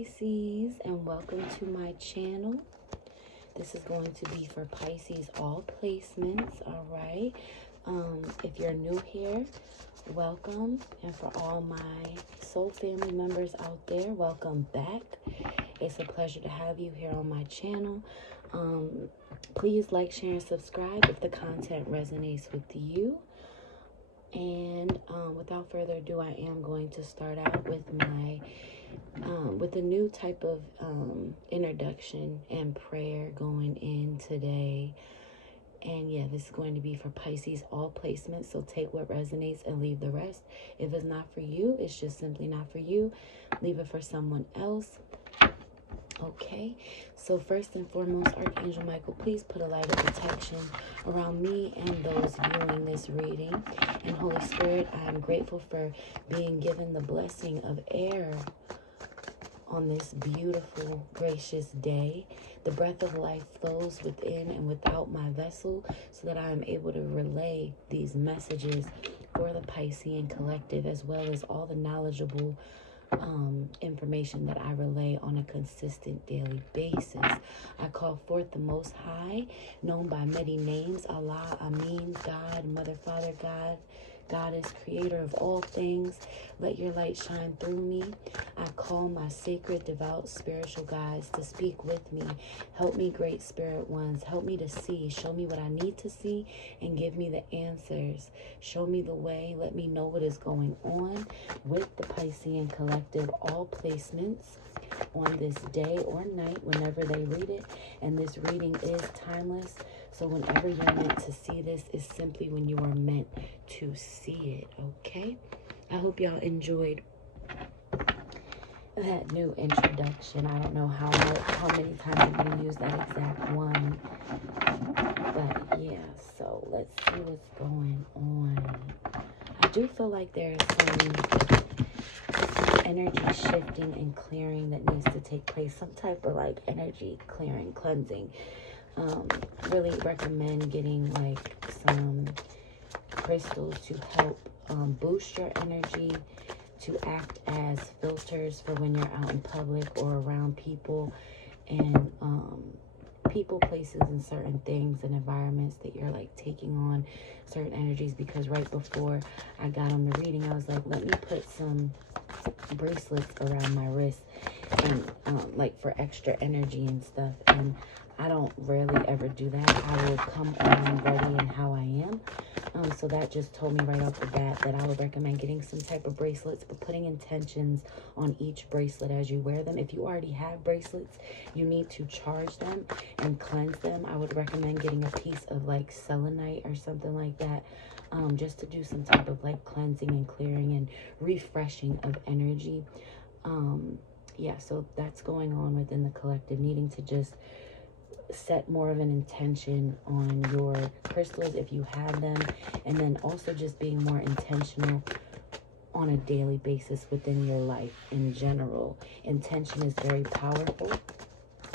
Pisces, and welcome to my channel. This is going to be for Pisces all placements. All right, if you're new here, welcome, and for all my soul family members out there, welcome back. It's a pleasure to have you here on my channel. Please like, share, and subscribe if the content resonates with you. And without further ado, I am going to start out with my with a new type of introduction and prayer going in today. And yeah, this is going to be for Pisces all placements, so take what resonates and leave the rest. If it's not for you, it's just simply not for you. Leave it for someone else. Okay, so first and foremost, Archangel Michael, please put a light of protection around me and those viewing this reading. And Holy Spirit, I am grateful for being given the blessing of air on this beautiful, gracious day. The breath of life flows within and without my vessel so that I am able to relay these messages for the Piscean collective, as well as all the knowledgeable information that I relay on a consistent daily basis. I call forth the Most High, known by many names: Allah, Amin, God, Mother, Father, God, Goddess, Creator of all things. Let your light shine through me. I call my sacred, devout, spiritual guides to speak with me. Help me, great spirit ones. Help me to see. Show me what I need to see and give me the answers. Show me the way. Let me know what is going on with the Piscean collective, all placements on this day or night, whenever they read it. And this reading is timeless. So whenever you're meant to see this is simply when you are meant to see it, okay? I hope y'all enjoyed that new introduction. I don't know how many times I'm going to use that exact one. But yeah, so let's see what's going on. I do feel like there's some energy shifting and clearing that needs to take place. Some type of like energy clearing, cleansing. Really recommend getting like some crystals to help boost your energy, to act as filters for when you're out in public or around people and people, places, and certain things and environments that you're like taking on certain energies. Because right before I got on the reading, I was like, let me put some bracelets around my wrist and like for extra energy and stuff. And I don't rarely ever do that. I will come on ready and how I am. So that just told me right off the bat that I would recommend getting some type of bracelets, but putting intentions on each bracelet as you wear them. If you already have bracelets, you need to charge them and cleanse them. I would recommend getting a piece of like selenite or something like that, just to do some type of like cleansing and clearing and refreshing of energy. Yeah, so that's going on within the collective, needing to just set more of an intention on your crystals if you have them, and then also just being more intentional on a daily basis within your life in general. Intention is very powerful.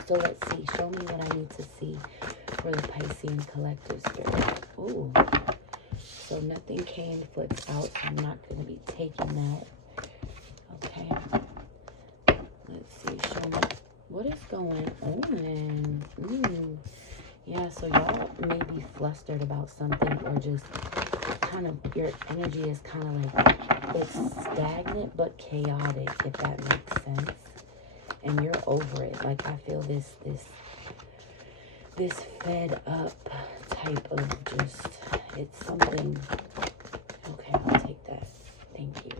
So let's see, show me what I need to see for the Piscean collective spirit. Ooh, so nothing came, flipped out, so I'm not going to be taking that. Okay, let's see, show me what is going on. Yeah, so y'all may be flustered about something, or just kind of, your energy is kind of like, it's stagnant but chaotic, if that makes sense. And you're over it. Like, I feel this fed up type of just, it's something. Okay, I'll take that. Thank you.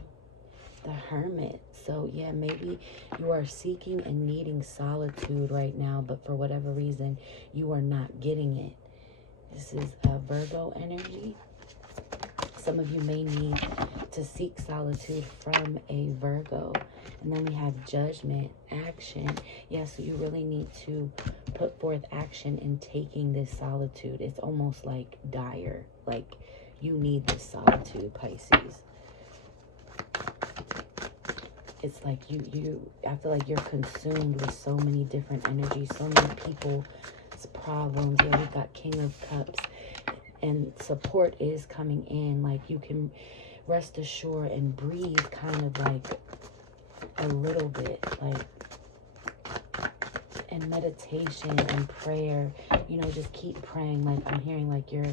The Hermit. So yeah, maybe you are seeking and needing solitude right now, but for whatever reason you are not getting it. This is a Virgo energy. Some of you may need to seek solitude from a Virgo. And then we have Judgment, action. Yeah, so you really need to put forth action in taking this solitude. It's almost like dire, like you need this solitude, Pisces. It's like I feel like you're consumed with so many different energies, so many people's problems. Yeah, we got King of Cups, and support is coming in. Like, you can rest assured and breathe kind of like a little bit. Like, and meditation and prayer. You know, just keep praying. Like, I'm hearing like your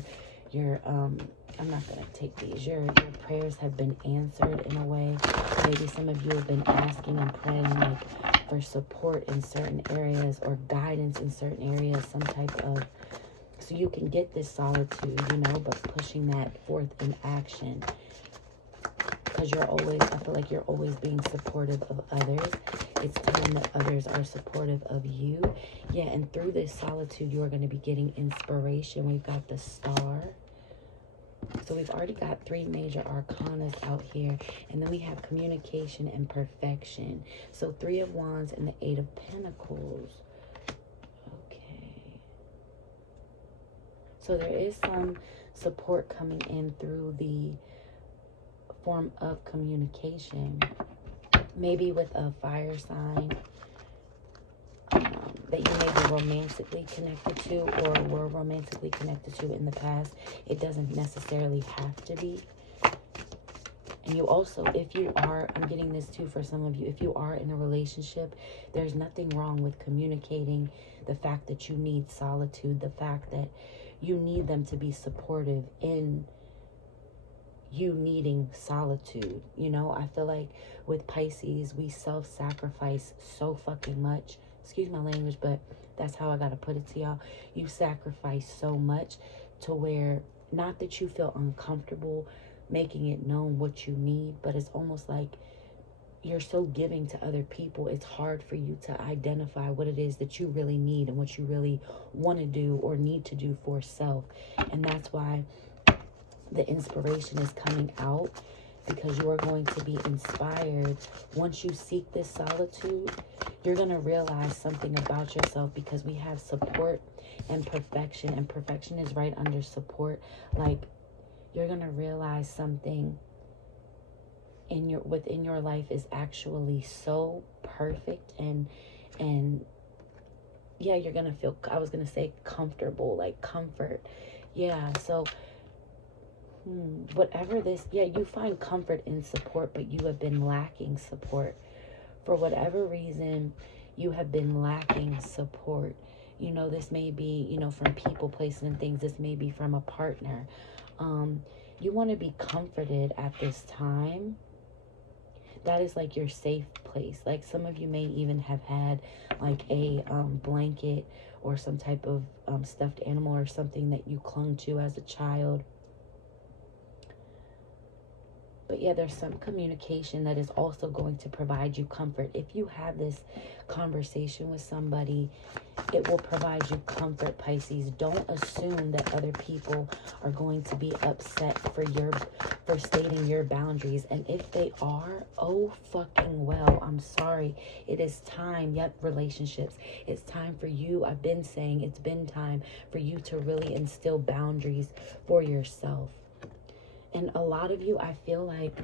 I'm not going to take these. Your prayers have been answered in a way. Maybe some of you have been asking and praying like for support in certain areas or guidance in certain areas, some type of, so you can get this solitude, you know, but pushing that forth in action. Because you're always, I feel like you're always being supportive of others. It's time that others are supportive of you. Yeah, and through this solitude, you're going to be getting inspiration. We've got the Star. So we've already got 3 major arcanas out here. And then we have communication and perfection. So 3 of Wands and the 8 of Pentacles. Okay. So there is some support coming in through the form of communication. Maybe with a fire sign that you may be romantically connected to or were romantically connected to in the past. It doesn't necessarily have to be. And you also, if you are, I'm getting this too for some of you, if you are in a relationship, there's nothing wrong with communicating the fact that you need solitude, the fact that you need them to be supportive in you needing solitude. You know, I feel like with Pisces, we self-sacrifice so fucking much. Excuse my language, but that's how I gotta put it to y'all. You sacrifice so much to where, not that you feel uncomfortable making it known what you need, but it's almost like you're so giving to other people, it's hard for you to identify what it is that you really need and what you really want to do or need to do for self. And that's why the inspiration is coming out, because you are going to be inspired. Once you seek this solitude, you're going to realize something about yourself, because we have support and perfection, and perfection is right under support. Like, you're going to realize something within your life is actually so perfect, and yeah, you're going to feel, I was going to say comfortable, like comfort. Yeah, so whatever this, yeah, you find comfort in support, but you have been lacking support. For whatever reason, you have been lacking support. You know, this may be, you know, from people, places, and things. This may be from a partner. You want to be comforted at this time. That is like your safe place. Like, some of you may even have had like a blanket or some type of stuffed animal or something that you clung to as a child. But yeah, there's some communication that is also going to provide you comfort. If you have this conversation with somebody, it will provide you comfort, Pisces. Don't assume that other people are going to be upset for stating your boundaries. And if they are, oh fucking well, I'm sorry. It is time. Yep, relationships. It's time for you. I've been saying it's been time for you to really instill boundaries for yourself. And a lot of you, I feel like,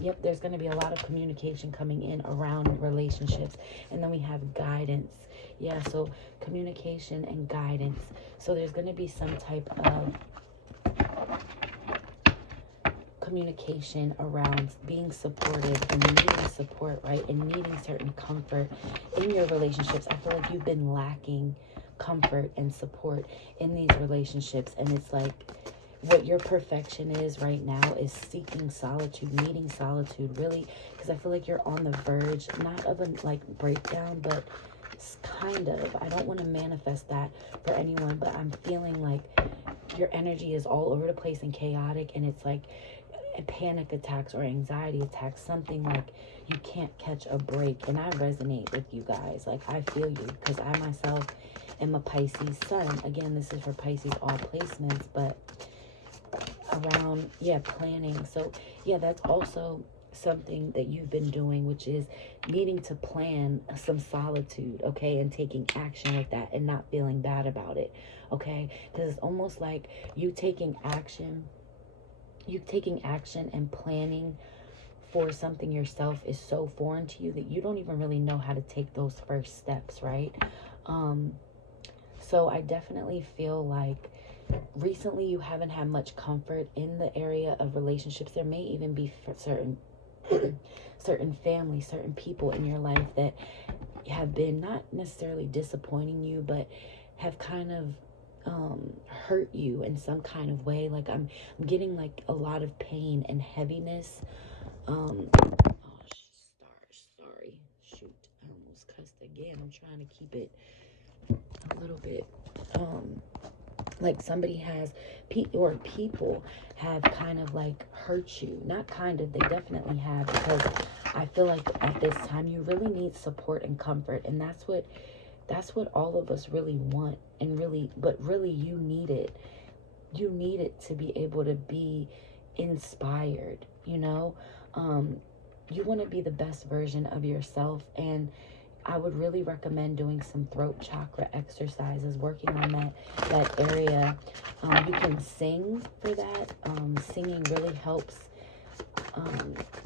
yep, there's going to be a lot of communication coming in around relationships. And then we have guidance. Yeah, so communication and guidance. So there's going to be some type of communication around being supported and needing support, right? And needing certain comfort in your relationships. I feel like you've been lacking comfort and support in these relationships. And it's like, what your perfection is right now is seeking solitude, needing solitude, really, because I feel like you're on the verge, not of a like breakdown, but kind of. I don't want to manifest that for anyone, but I'm feeling like your energy is all over the place and chaotic, and it's like panic attacks or anxiety attacks, something like you can't catch a break. And I resonate with you guys. Like, I feel you, because I myself am a Pisces sun. Again, this is for Pisces all placements, but around, yeah, planning. So yeah, that's also something that you've been doing, which is needing to plan some solitude, okay, and taking action with that and not feeling bad about it, okay, because it's almost like you taking action and planning for something yourself is so foreign to you that you don't even really know how to take those first steps, right? So I definitely feel like recently you haven't had much comfort in the area of relationships. There may even be certain family, certain people in your life that have been not necessarily disappointing you, but have kind of hurt you in some kind of way. Like I'm getting like a lot of pain and heaviness. Oh, sorry. Shoot, I almost cussed again. I'm trying to keep it a little bit like somebody has or people have kind of like hurt you. Not kind of, they definitely have, because I feel like at this time you really need support and comfort, and that's what all of us really want, and really, but really you need it. You need it to be able to be inspired, you know. You want to be the best version of yourself, and I would really recommend doing some throat chakra exercises, working on that area. You can sing for that. Singing really helps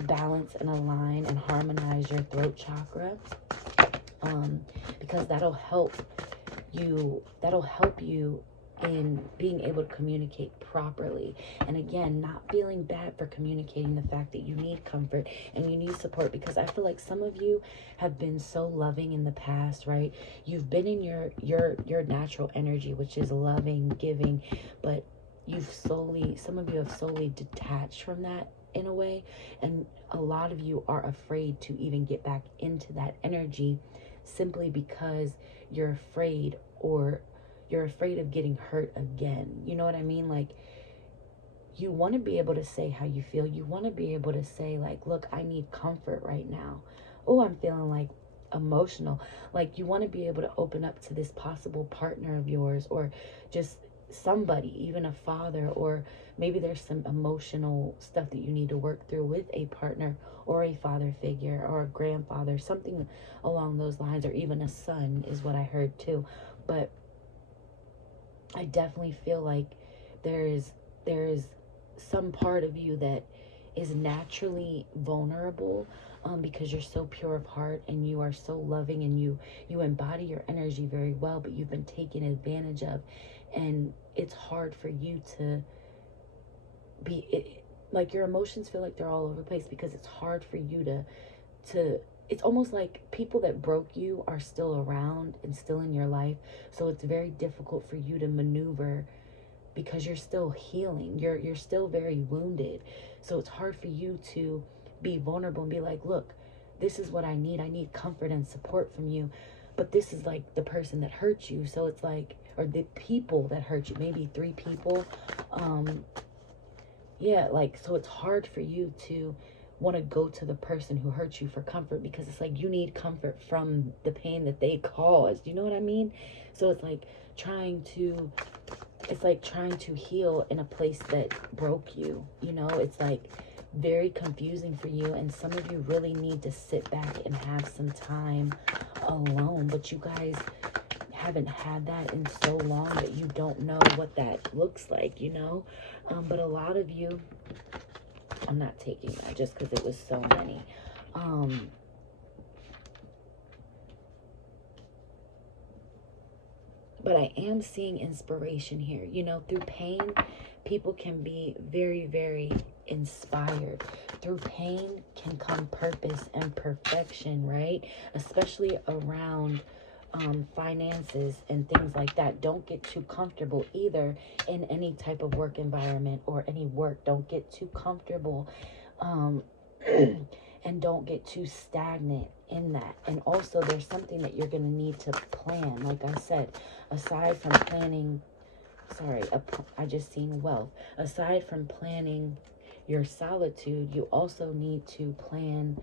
balance and align and harmonize your throat chakra, because that'll help you in being able to communicate properly. And again, not feeling bad for communicating the fact that you need comfort and you need support, because I feel like some of you have been so loving in the past, right? You've been in your natural energy, which is loving, giving, but some of you have slowly detached from that in a way, and a lot of you are afraid to even get back into that energy, simply because you're afraid, or you're afraid of getting hurt again. You know what I mean? Like, you want to be able to say how you feel. You want to be able to say, like, look, I need comfort right now. Oh, I'm feeling like emotional. Like, you want to be able to open up to this possible partner of yours, or just somebody, even a father, or maybe there's some emotional stuff that you need to work through with a partner or a father figure or a grandfather, something along those lines, or even a son is what I heard too. But I definitely feel like there is some part of you that is naturally vulnerable, because you're so pure of heart and you are so loving, and you embody your energy very well, but you've been taken advantage of, and it's hard for you to be like, your emotions feel like they're all over the place, because it's hard for you to it's almost like people that broke you are still around and still in your life. So it's very difficult for you to maneuver, because you're still healing. You're still very wounded. So it's hard for you to be vulnerable and be like, look, this is what I need. I need comfort and support from you. But this is like the person that hurt you. So it's like, or the people that hurt you, maybe 3 people. Yeah, like, so it's hard for you to want to go to the person who hurt you for comfort, because it's like you need comfort from the pain that they caused. You know what I mean? So it's like trying to heal in a place that broke you. You know, it's like very confusing for you, and some of you really need to sit back and have some time alone. But you guys haven't had that in so long that you don't know what that looks like, you know. But a lot of you, I'm not taking that just because it was so many. But I am seeing inspiration here. You know, through pain, people can be very, very inspired. Through pain can come purpose and perfection, right? Especially around finances and things like that. Don't get too comfortable either in any type of work environment or any work. Don't get too comfortable, and don't get too stagnant in that. And also, there's something that you're going to need to plan. Like I said, aside from planning, I just seen wealth. Aside from planning your solitude, you also need to plan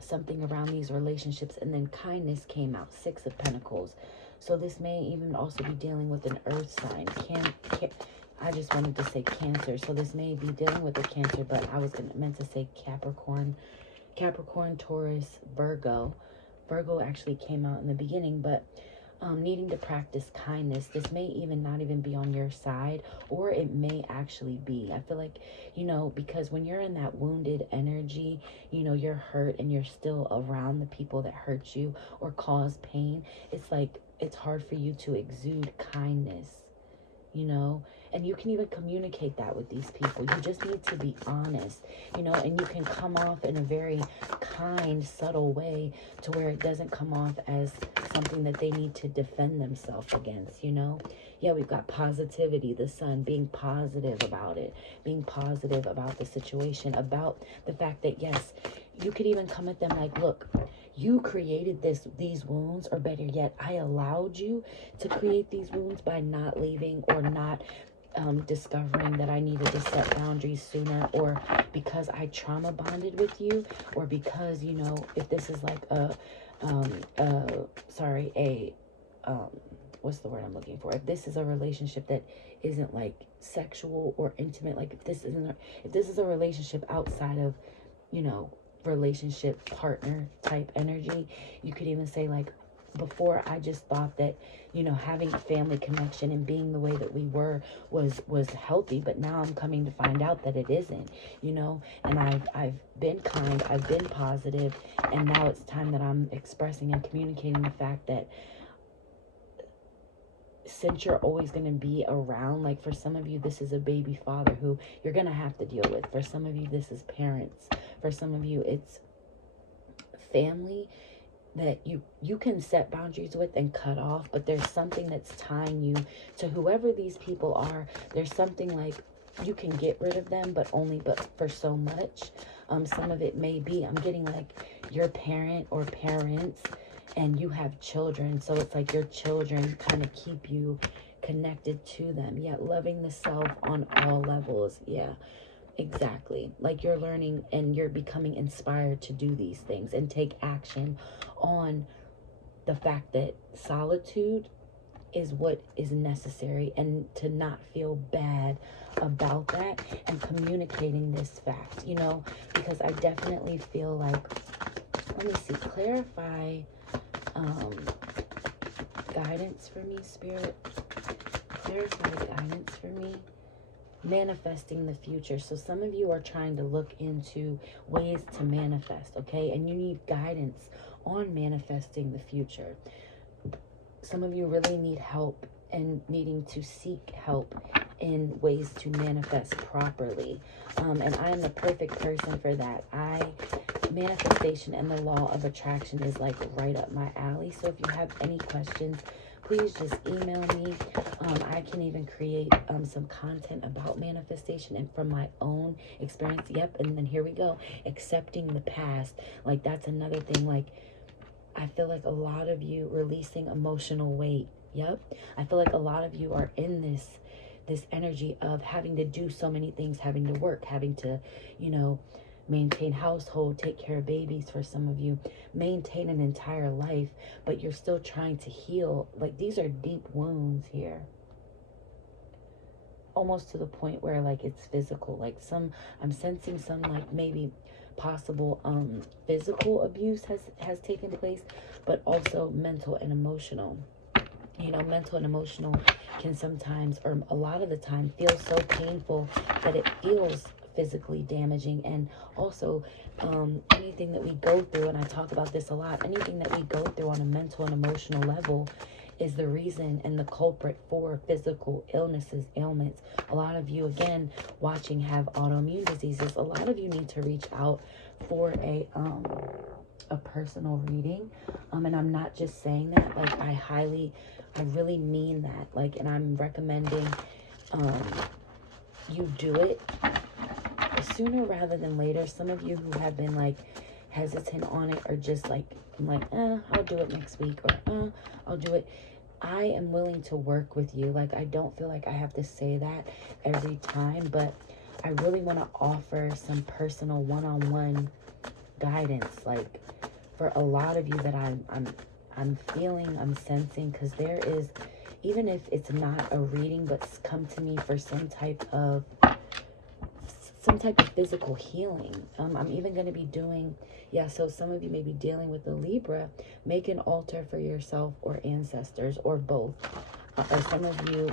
something around these relationships. And then kindness came out, 6 of Pentacles. So this may even also be dealing with an earth sign. I just wanted to say Cancer. So this may be dealing with a Cancer, but I was meant to say Capricorn, Taurus, Virgo. Virgo actually came out in the beginning, but needing to practice kindness. This may even not even be on your side, or it may actually be. I feel like, you know, because when you're in that wounded energy, you know, you're hurt and you're still around the people that hurt you or cause pain. It's like, it's hard for you to exude kindness, you know, And you can even communicate that with these people. You just need to be honest, you know, and you can come off in a very kind, subtle way to where it doesn't come off as something that they need to defend themselves against, you know. Yeah, we've got positivity, the sun, being positive about it, being positive about the situation, about the fact that, yes, you could even come at them like, look, you created these wounds, or better yet, I allowed you to create these wounds by not leaving or not discovering that I needed to set boundaries sooner, or because I trauma bonded with you, or because, you know, if this is like what's the word I'm looking for? If this is a relationship that isn't like sexual or intimate, like if this is a relationship outside of, you know, relationship partner type energy, you could even say like, before I just thought that, you know, having a family connection and being the way that we were was healthy, but now I'm coming to find out that it isn't, you know. And I've been kind, I've been positive, and now it's time that I'm expressing and communicating the fact that since you're always going to be around, like for some of you, this is a baby father who you're going to have to deal with. For some of you, this is parents. For some of you, it's family that you can set boundaries with and cut off, but there's something that's tying you to whoever these people are. There's something like you can get rid of them, but for so much. Some of it may be, I'm getting like your parent or parents, and you have children, so it's like your children kind of keep you connected to them. Yeah, loving the self on all levels. Yeah, exactly. Like you're learning and you're becoming inspired to do these things and take action on the fact that solitude is what is necessary, and to not feel bad about that, and communicating this fact, you know, because I definitely feel like, let me see, clarify guidance for me, Spirit. Clarify guidance for me. Manifesting the future. So some of you are trying to look into ways to manifest, okay? And you need guidance on manifesting the future. Some of you really need help and needing to seek help in ways to manifest properly. And I am the perfect person for that. Manifestation and the law of attraction is like right up my alley. So if you have any questions, please just email me. I can even create some content about manifestation and from my own experience. Yep. And then here we go. Accepting the past. Like that's another thing. Like I feel like a lot of you releasing emotional weight. Yep. I feel like a lot of you are in this energy of having to do so many things, having to work, having to, you know, maintain household, take care of babies. For some of you, maintain an entire life, but you're still trying to heal. Like these are deep wounds here, almost to the point where like it's physical. Like I'm sensing some like maybe possible physical abuse has taken place, but also mental and emotional. You know, mental and emotional can sometimes, or a lot of the time, feel so painful that it feels physically damaging. And also anything that we go through, and I talk about this a lot, anything that we go through on a mental and emotional level is the reason and the culprit for physical illnesses, ailments. A lot of you, again, watching, have autoimmune diseases. A lot of you need to reach out for a personal reading. And I'm not just saying that, like I really mean that. Like, and I'm recommending you do it sooner rather than later. Some of you who have been like hesitant on it, or just like, I'm like, I'll do it next week, or I'll do it. I am willing to work with you. Like, I don't feel like I have to say that every time, but I really want to offer some personal one-on-one guidance, like for a lot of you that I'm feeling, I'm sensing, because there is, even if it's not a reading, but come to me for some type of physical healing. I'm even going to be doing, so some of you may be dealing with the Libra. Make an altar for yourself or ancestors, or both. Or some of you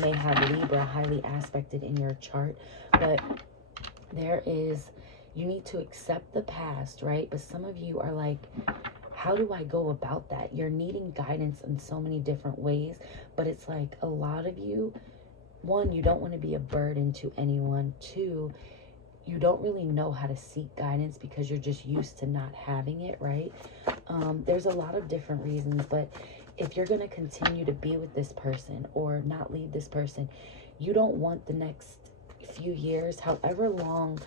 may have Libra highly aspected in your chart, but you need to accept the past, right? But some of you are like, how do I go about that? You're needing guidance in so many different ways, but it's like a lot of you one, you don't want to be a burden to anyone. Two, you don't really know how to seek guidance because you're just used to not having it, right? There's a lot of different reasons, but if you're going to continue to be with this person or not leave this person, you don't want the next few years, however long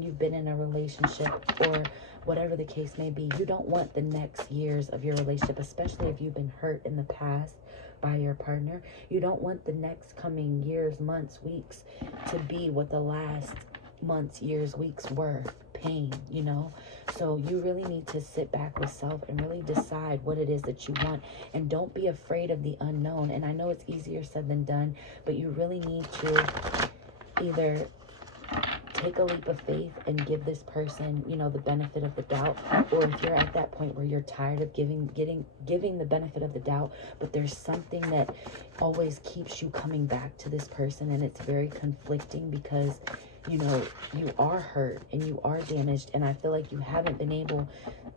you've been in a relationship or whatever the case may be, you don't want the next years of your relationship, especially if you've been hurt in the past by your partner. You don't want the next coming years, months, weeks to be what the last months, years, weeks were. Pain, you know? So you really need to sit back with self and really decide what it is that you want, and don't be afraid of the unknown. And I know it's easier said than done, but you really need to either take a leap of faith and give this person, you know, the benefit of the doubt, or if you're at that point where you're tired of giving the benefit of the doubt, but there's something that always keeps you coming back to this person, and it's very conflicting because, you know, you are hurt and you are damaged, and I feel like you haven't been able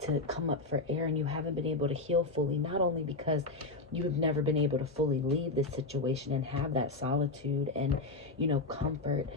to come up for air, and you haven't been able to heal fully, not only because you've never been able to fully leave this situation and have that solitude and, you know, comfort,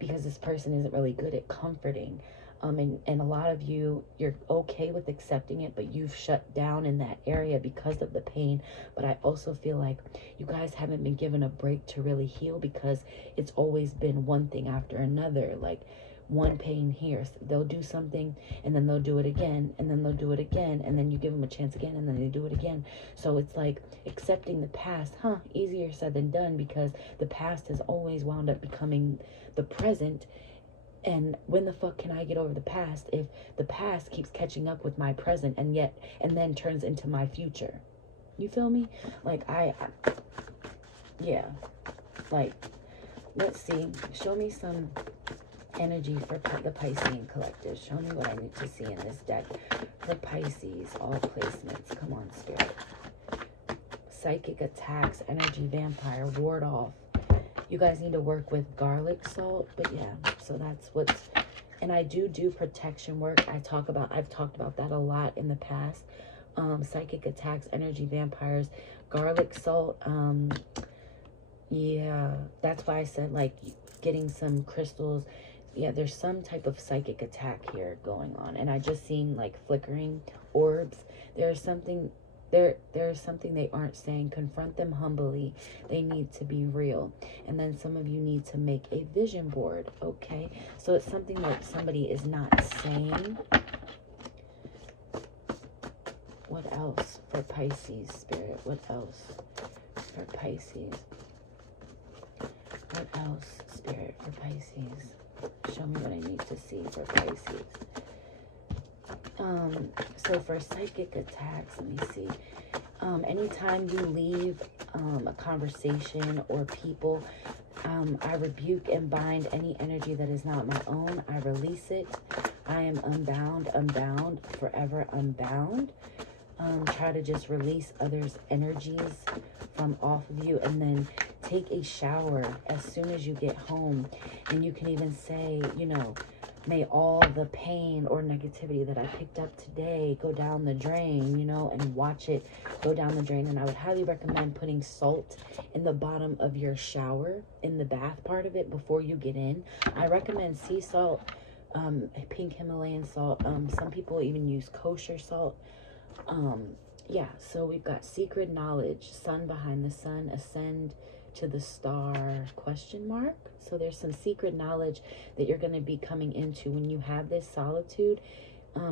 because this person isn't really good at comforting. And a lot of you're okay with accepting it, but you've shut down in that area because of the pain. But I also feel like you guys haven't been given a break to really heal, because it's always been one thing after another. Like, one pain here, so they'll do something and then they'll do it again, and then they'll do it again, and then you give them a chance again, and then they do it again. So it's like accepting the past, easier said than done, because the past has always wound up becoming the present. And when the fuck can I get over the past if the past keeps catching up with my present and then turns into my future? You feel me? Like, yeah. Like, let's see. Show me some energy for the Piscean collective. Show me what I need to see in this deck for Pisces. All placements. Come on, Spirit. Psychic attacks, energy vampire, ward off. You guys need to work with garlic salt, but yeah, so that's what's, and I do protection work. I've talked about that a lot in the past. Psychic attacks, energy vampires, garlic salt. Yeah, that's why I said, like, getting some crystals. Yeah, there's some type of psychic attack here going on, and I just seen like flickering orbs. There's something they aren't saying. Confront them humbly. They need to be real. And then some of you need to make a vision board. Okay, so it's something that somebody is not saying. What else for Pisces, Spirit? What else for Pisces? What else, Spirit, for Pisces? Show me what I need to see for Pisces. So for psychic attacks, let me see. Anytime you leave a conversation or people, I rebuke and bind any energy that is not my own. I release it. I am unbound, forever unbound. Try to just release others' energies from off of you, and then take a shower as soon as you get home. And you can even say, you know, may all the pain or negativity that I picked up today go down the drain, you know, and watch it go down the drain. And I would highly recommend putting salt in the bottom of your shower, in the bath part of it, before you get in. I recommend sea salt, pink Himalayan salt. Some people even use kosher salt. Yeah, so we've got secret knowledge, sun behind the sun, ascend to the star, question mark. So there's some secret knowledge that you're going to be coming into when you have this solitude.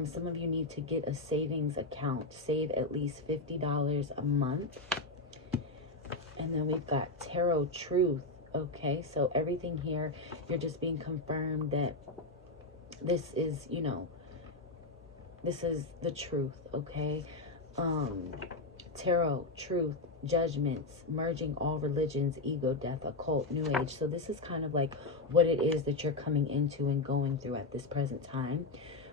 Some of you need to get a savings account, save at least $50 a month. And then we've got tarot truth. Okay, so everything here, you're just being confirmed that this is, you know, this is the truth. Okay, tarot truth, judgments, merging all religions, ego, death, occult, new age. So this is kind of like what it is that you're coming into and going through at this present time.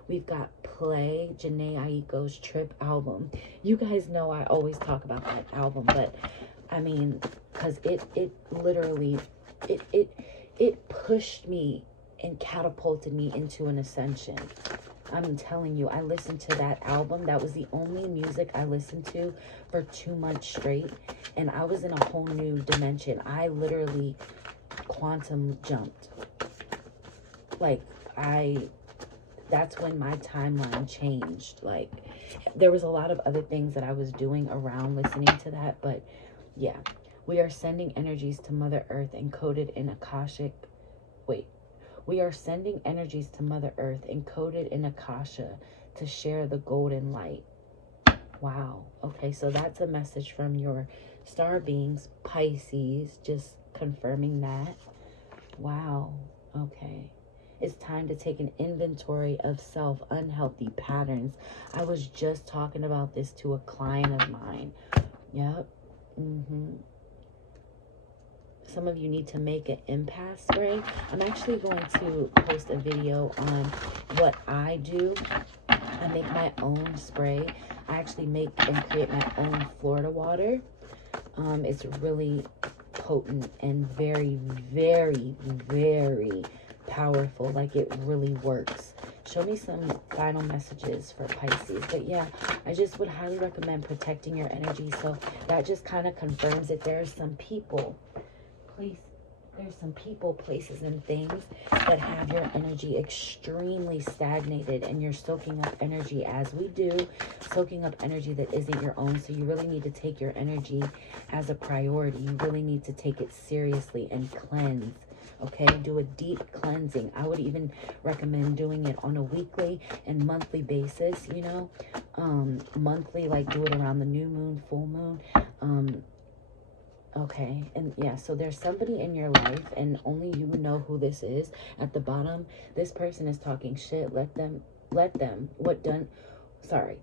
We've got Play, Janae Aiko's Trip album. You guys know I always talk about that album, but I mean, because it literally, it pushed me and catapulted me into an ascension. I'm telling you, I listened to that album. That was the only music I listened to for 2 months straight. and I was in a whole new dimension. I literally quantum jumped. Like, that's when my timeline changed. Like, there was a lot of other things that I was doing around listening to that, but yeah. We are sending energies to Mother Earth encoded in Akashic. Wait. We are sending energies to Mother Earth encoded in Akasha to share the golden light. Wow. Okay, so that's a message from your star beings, Pisces, just confirming that. Wow. Okay. It's time to take an inventory of self, unhealthy patterns. I was just talking about this to a client of mine. Yep. Some of you need to make an impasse spray. I'm actually going to post a video on what I do. I make my own spray. I actually make and create my own Florida water. It's really potent and very, very, very powerful. Like, it really works. Show me some final messages for Pisces. But yeah, I just would highly recommend protecting your energy. So that just kind of confirms that there's some people, places, and things that have your energy extremely stagnated, and you're soaking up energy, as we do, soaking up energy that isn't your own. So you really need to take your energy as a priority. You really need to take it seriously and cleanse. Okay, do a deep cleansing. I would even recommend doing it on a weekly and monthly basis, you know. Monthly, like do it around the new moon, full moon. Okay, and yeah, so there's somebody in your life, and only you know who this is. At the bottom, this person is talking shit. Let them,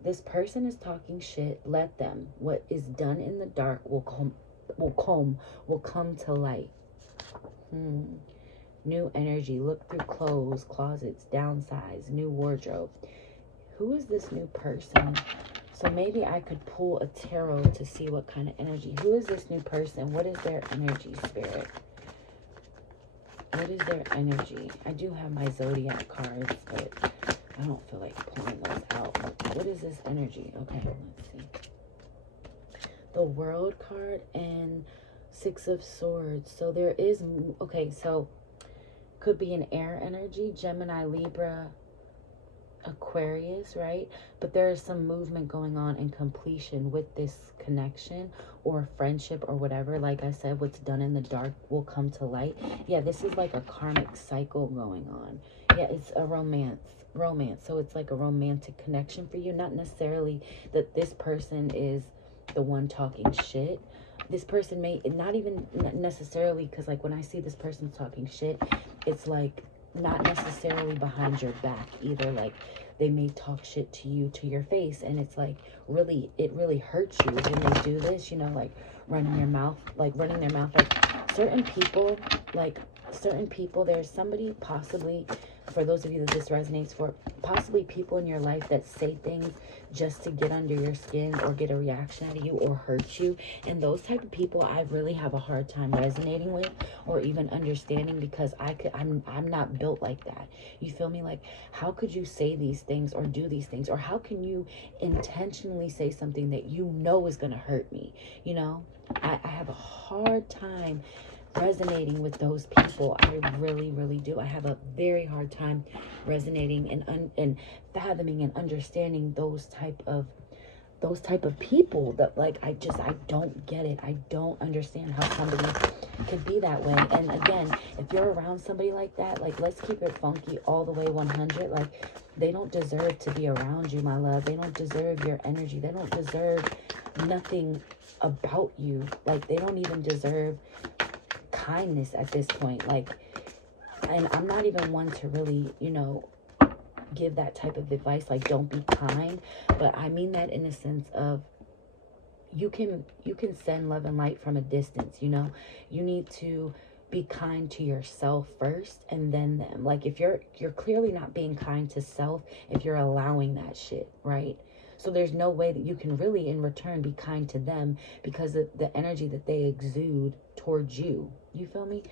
this person is talking shit. Let them. What is done in the dark will come to light. New energy. Look through clothes, closets, downsize, new wardrobe. Who is this new person? So maybe I could pull a tarot to see what kind of energy. Who is this new person? What is their energy, spirit? What is their energy? I do have my zodiac cards, but I don't feel like pulling those out. What is this energy? Okay, let's see. The World card and Six of Swords. So there is, okay, so could be an air energy, Gemini, Libra, Aquarius, right? But there is some movement going on in completion with this connection or friendship or whatever. Like I said, what's done in the dark will come to light. Yeah, this is like a karmic cycle going on. Yeah, it's a romance. So it's like a romantic connection for you. Not necessarily that this person is the one talking shit. This person may not even necessarily, because like when I see this person talking shit, it's like not necessarily behind your back either. Like they may talk shit to you to your face, and it's like really, it really hurts you when they do this, you know, like running their mouth. Like certain people, there's somebody, possibly for those of you that this resonates for, possibly people in your life that say things just to get under your skin or get a reaction out of you or hurt you. And those type of people I really have a hard time resonating with or even understanding, because I'm not built like that. You feel me? Like, how could you say these things or do these things? Or how can you intentionally say something that you know is going to hurt me? You know, I have a hard time resonating with those people. I really, really do. I have a very hard time resonating and fathoming and understanding those type of people that, like, I don't get it. I don't understand how somebody could be that way. And again, if you're around somebody like that, like, let's keep it funky all the way 100. Like, they don't deserve to be around you, my love. They don't deserve your energy. They don't deserve nothing about you. Like, they don't even deserve kindness at this point. Like, and I'm not even one to really, you know, give that type of advice, like don't be kind, but I mean that in a sense of you can send love and light from a distance. You know, you need to be kind to yourself first and then them. Like, if you're clearly not being kind to self if you're allowing that shit, right? So there's no way that you can really in return be kind to them, because of the energy that they exude towards you. You feel me?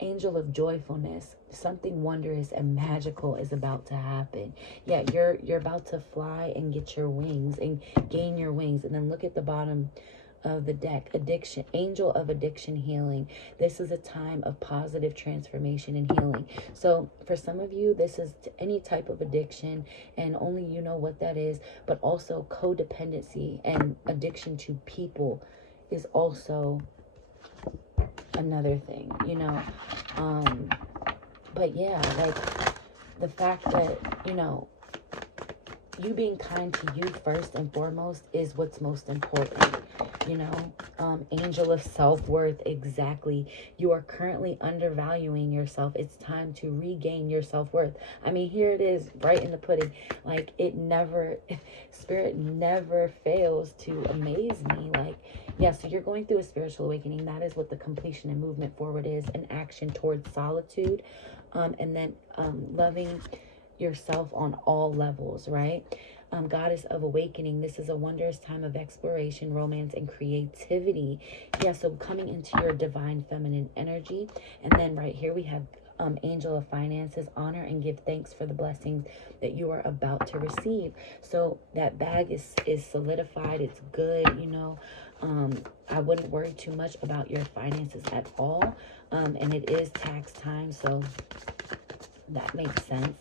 Angel of joyfulness, something wondrous and magical is about to happen. Yeah, you're about to fly and get your wings and gain your wings. And then look at the bottom of the deck. Addiction, angel of addiction healing. This is a time of positive transformation and healing. So for some of you, this is any type of addiction, and only you know what that is. But also codependency and addiction to people is also another thing, you know. But yeah, like the fact that, you know, you being kind to you first and foremost is what's most important, you know. Angel of self-worth, exactly. You are currently undervaluing yourself. It's time to regain your self-worth. I mean, here it is, right in the pudding. Like, it never, Spirit never fails to amaze me. Like, yeah, so you're going through a spiritual awakening. That is what the completion and movement forward is, an action towards solitude, and then loving yourself on all levels, right? Goddess of awakening. This is a wondrous time of exploration, romance, and creativity. Yeah, so coming into your divine feminine energy. And then right here we have angel of finances. Honor and give thanks for the blessings that you are about to receive. So that bag is solidified. It's good, you know. I wouldn't worry too much about your finances at all. And it is tax time, so that makes sense.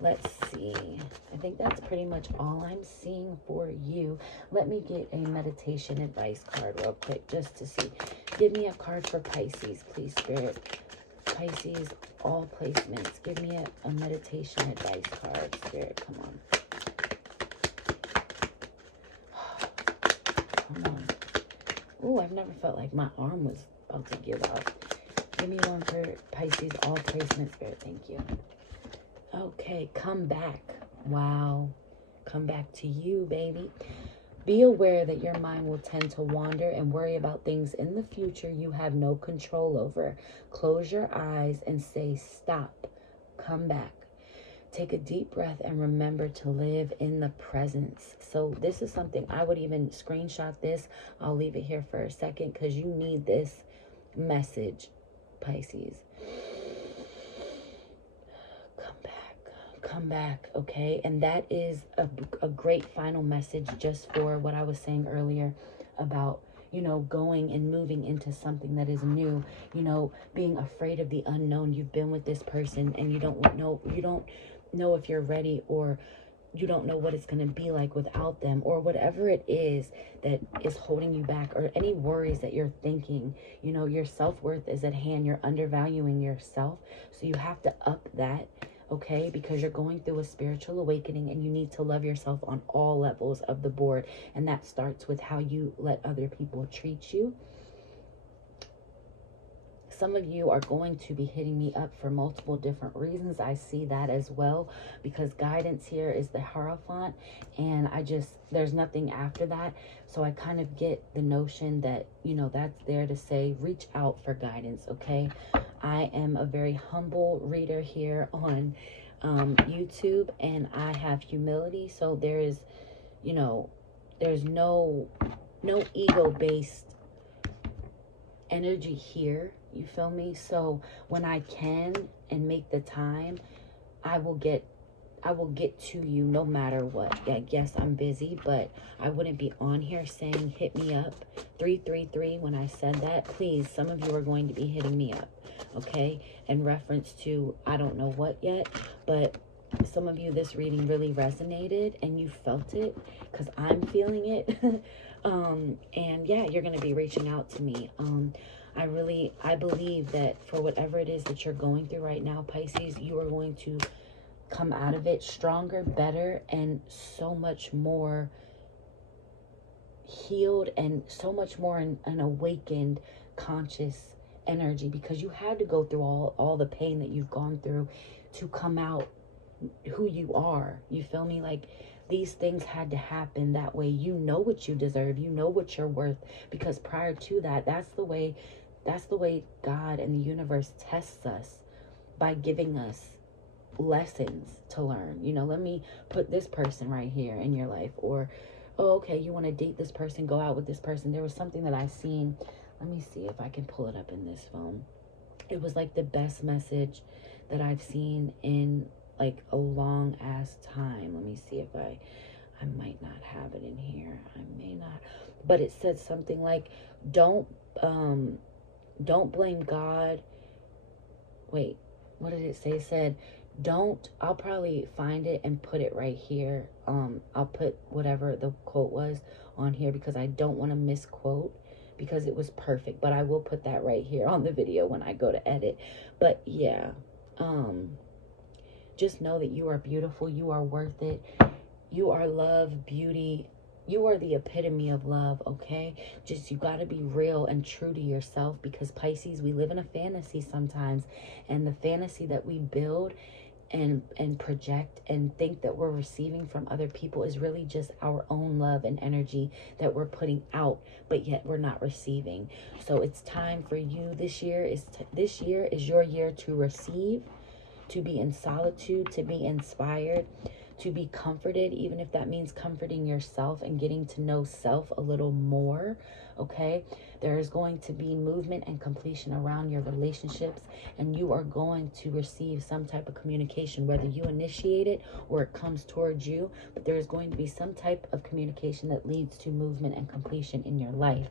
Let's see. I think that's pretty much all I'm seeing for you. Let me get a meditation advice card real quick just to see. Give me a card for Pisces, please, Spirit. Pisces, all placements. Give me a meditation advice card, Spirit. Come on. Come on. Ooh, I've never felt like my arm was about to give out. Give me one for Pisces, all placements, Spirit. Thank you. Okay, come back. Wow. Come back to you, baby. Be aware that your mind will tend to wander and worry about things in the future you have no control over. Close your eyes and say, stop. Come back. Take a deep breath and remember to live in the presence. So this is something I would even screenshot this. I'll leave it here for a second because you need this message, Pisces. Come back, okay? And that is a great final message just for what I was saying earlier about, you know, going and moving into something that is new, you know, being afraid of the unknown. You've been with this person and you don't know if you're ready, or you don't know what it's going to be like without them, or whatever it is that is holding you back, or any worries that you're thinking. You know, your self-worth is at hand. You're undervaluing yourself, so you have to up that, okay? Because you're going through a spiritual awakening and you need to love yourself on all levels of the board. And that starts with how you let other people treat you. Some of you are going to be hitting me up for multiple different reasons. I see that as well, because guidance here is the Hierophant, and there's nothing after that. So I kind of get the notion that, you know, that's there to say, reach out for guidance, okay? I am a very humble reader here on YouTube, and I have humility. So there is, you know, there's no ego-based energy here, you feel me? So when I can and make the time, I will get to you no matter what. I guess I'm busy, but I wouldn't be on here saying hit me up 333 when I said that. Please, some of you are going to be hitting me up, okay, in reference to I don't know what yet, but some of you, this reading really resonated and you felt it, because I'm feeling it. And yeah, you're going to be reaching out to me. I believe that for whatever it is that you're going through right now, Pisces, you are going to come out of it stronger, better, and so much more healed, and so much more an awakened, conscious energy, because you had to go through all the pain that you've gone through to come out who you are. You feel me? Like, these things had to happen. That way you know what you deserve, you know what you're worth, because prior to that, that's the way God and the universe tests us, by giving us lessons to learn. You know, let me put this person right here in your life, or oh, okay, you want to date this person, go out with this person. There was something that I seen, let me see if I can pull it up in this phone. It was like the best message that I've seen in like a long ass time. Let me see if I I might not have it in here. I may not. But it said something like, don't blame God. Wait, what did it say? It said, I'll probably find it and put it right here. I'll put whatever the quote was on here because I don't want to misquote, because it was perfect. But I will put that right here on the video when I go to edit. But yeah, just know that you are beautiful. You are worth it. You are love, beauty. You are the epitome of love, okay? Just, you got to be real and true to yourself, because Pisces, we live in a fantasy sometimes. And the fantasy that we build and project and think that we're receiving from other people is really just our own love and energy that we're putting out, but yet we're not receiving. So it's time for you. This year is your year to receive, to be in solitude, to be inspired, to be comforted, even if that means comforting yourself and getting to know self a little more, okay? There is going to be movement and completion around your relationships, and you are going to receive some type of communication, whether you initiate it or it comes towards you, but there is going to be some type of communication that leads to movement and completion in your life.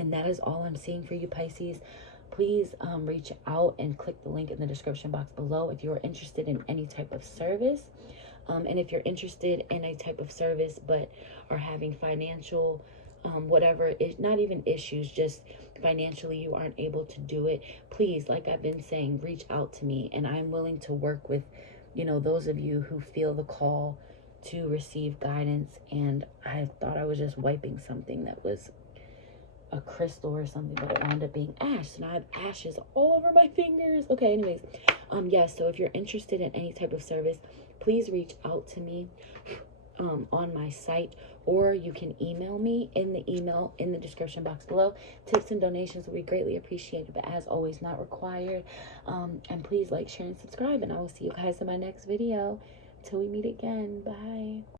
And that is all I'm seeing for you, Pisces. Please reach out and click the link in the description box below if you're interested in any type of service. And if you're interested in a type of service but are having financial, whatever, not even issues, just financially you aren't able to do it, please, like I've been saying, reach out to me. And I'm willing to work with, those of you who feel the call to receive guidance. And I thought I was just wiping something that was a crystal or something, but it wound up being ash, and I have ashes all over my fingers. Okay, anyways, yes, so if you're interested in any type of service, please reach out to me on my site, or you can email me in the email in the description box below. Tips and donations will be greatly appreciated, but as always, not required. And please like, share, and subscribe, and I will see you guys in my next video. Till we meet again. Bye.